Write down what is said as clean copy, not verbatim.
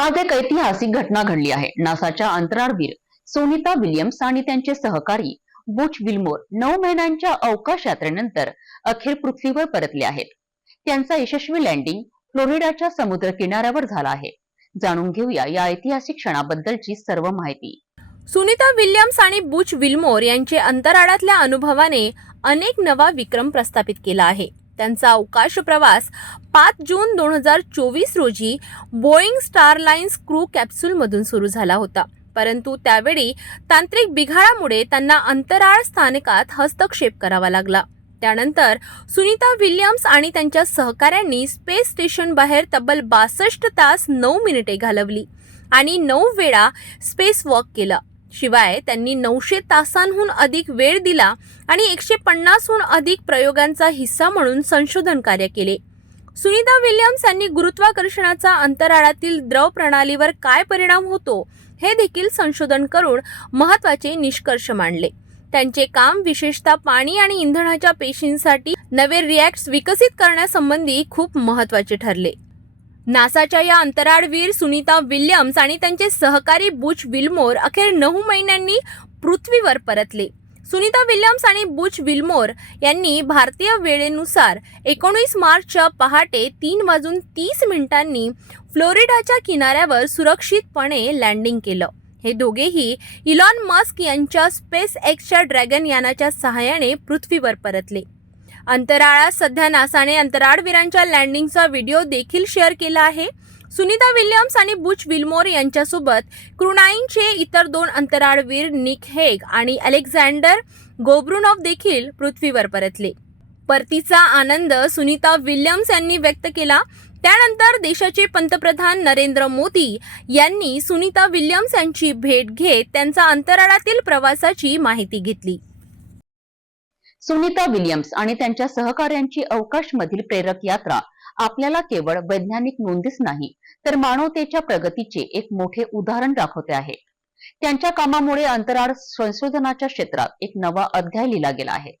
आज एक ऐतिहासिक घटना घडली आहे। नासाच्या अंतराळवीर सुनीता विल्यम्स आणि त्यांचे सहकारी बुच विल्मोर 9 महिन्यांच्या अवकाश यात्रेनंतर अखेर पृथ्वीवर परतले आहेत। त्यांचा यशस्वी लँडिंग फ्लोरिडाच्या समुद्र किनाऱ्यावर झाला आहे। जाणून घेऊया या ऐतिहासिक क्षणाबद्दलची सर्व माहिती। सुनीता विल्यम्स आणि बुच विल्मोर यांचे अंतराळातल्या अनुभवाने अनेक नवा विक्रम प्रस्थापित केला आहे। त्यांचा अवकाश प्रवास 5 जून 2024 रोजी बोईंग स्टारलाइन्स क्रू कॅप्सूलमधून सुरू झाला होता, परंतु त्यावेळी तांत्रिक बिघाडामुळे त्यांना अंतराळ स्थानकात हस्तक्षेप करावा लागला। त्यानंतर सुनीता विल्यम्स आणि त्यांच्या सहकाऱ्यांनी स्पेस स्टेशन बाहेर तब्बल 62 तास 9 मिनिटे घालवली आणि 9 वेळा स्पेस वॉक केला। शिवाय त्यांनी 900 तासांहून अधिक वेळ दिला आणि 150 हून अधिक प्रयोगांचा हिस्सा म्हणून संशोधन कार्य केले। सुनीता विल्यम्स यांनी गुरुत्वाकर्षणाचा अंतराळातील द्रव प्रणालीवर काय परिणाम होतो हे देखील संशोधन करून महत्त्वाचे निष्कर्ष मांडले। त्यांचे काम विशेषतः पाणी आणि इंधनाच्या पेशींसाठी नवे रिॲक्ट्स विकसित करण्यासंबंधी खूप महत्त्वाचे ठरले। नासाच्या या अंतराळवीर सुनीता विल्यम्स आणि त्यांचे सहकारी बुच विल्मोर अखेर 9 महिन्यांनी पृथ्वीवर परतले। सुनीता विल्यम्स आणि बुच विल्मोर यांनी भारतीय वेळेनुसार 19 मार्चच्या पहाटे 3:30 फ्लोरिडाच्या किनाऱ्यावर सुरक्षितपणे लँडिंग केलं। हे दोघेही इलॉन मस्क यांच्या स्पेस एक्सच्या ड्रॅगन यानाच्या सहाय्याने पृथ्वीवर परतले। अंतराळात सध्या नासाने अंतराळवीरांच्या लँडिंगचा व्हिडिओ देखील शेअर केला आहे। सुनीता विल्यम्स आणि बुच विल्मोर यांच्यासोबत क्रू9चे इतर 2 अंतराळवीर निक हेग आणि अलेक्झांडर गोब्रुनोव्ह देखील पृथ्वीवर परतले। परतीचा आनंद सुनीता विल्यम्स यांनी व्यक्त केला। त्यानंतर देशाचे पंतप्रधान नरेंद्र मोदी यांनी सुनीता विल्यम्स यांची भेट घेत त्यांचा अंतराळातील प्रवासाची माहिती घेतली। सुनीता विल्यम्स आणि त्यांच्या सहकाऱ्यांची अवकाशमधील प्रेरक यात्रा आपल्याला केवळ वैज्ञानिक नोंदीच नाही, तर मानवतेच्या प्रगतीचे एक मोठे उदाहरण दाखवते आहे। त्यांच्या कामामुळे अंतराळ संशोधनाच्या क्षेत्रात एक नवा अध्याय लिहिला गेला आहे।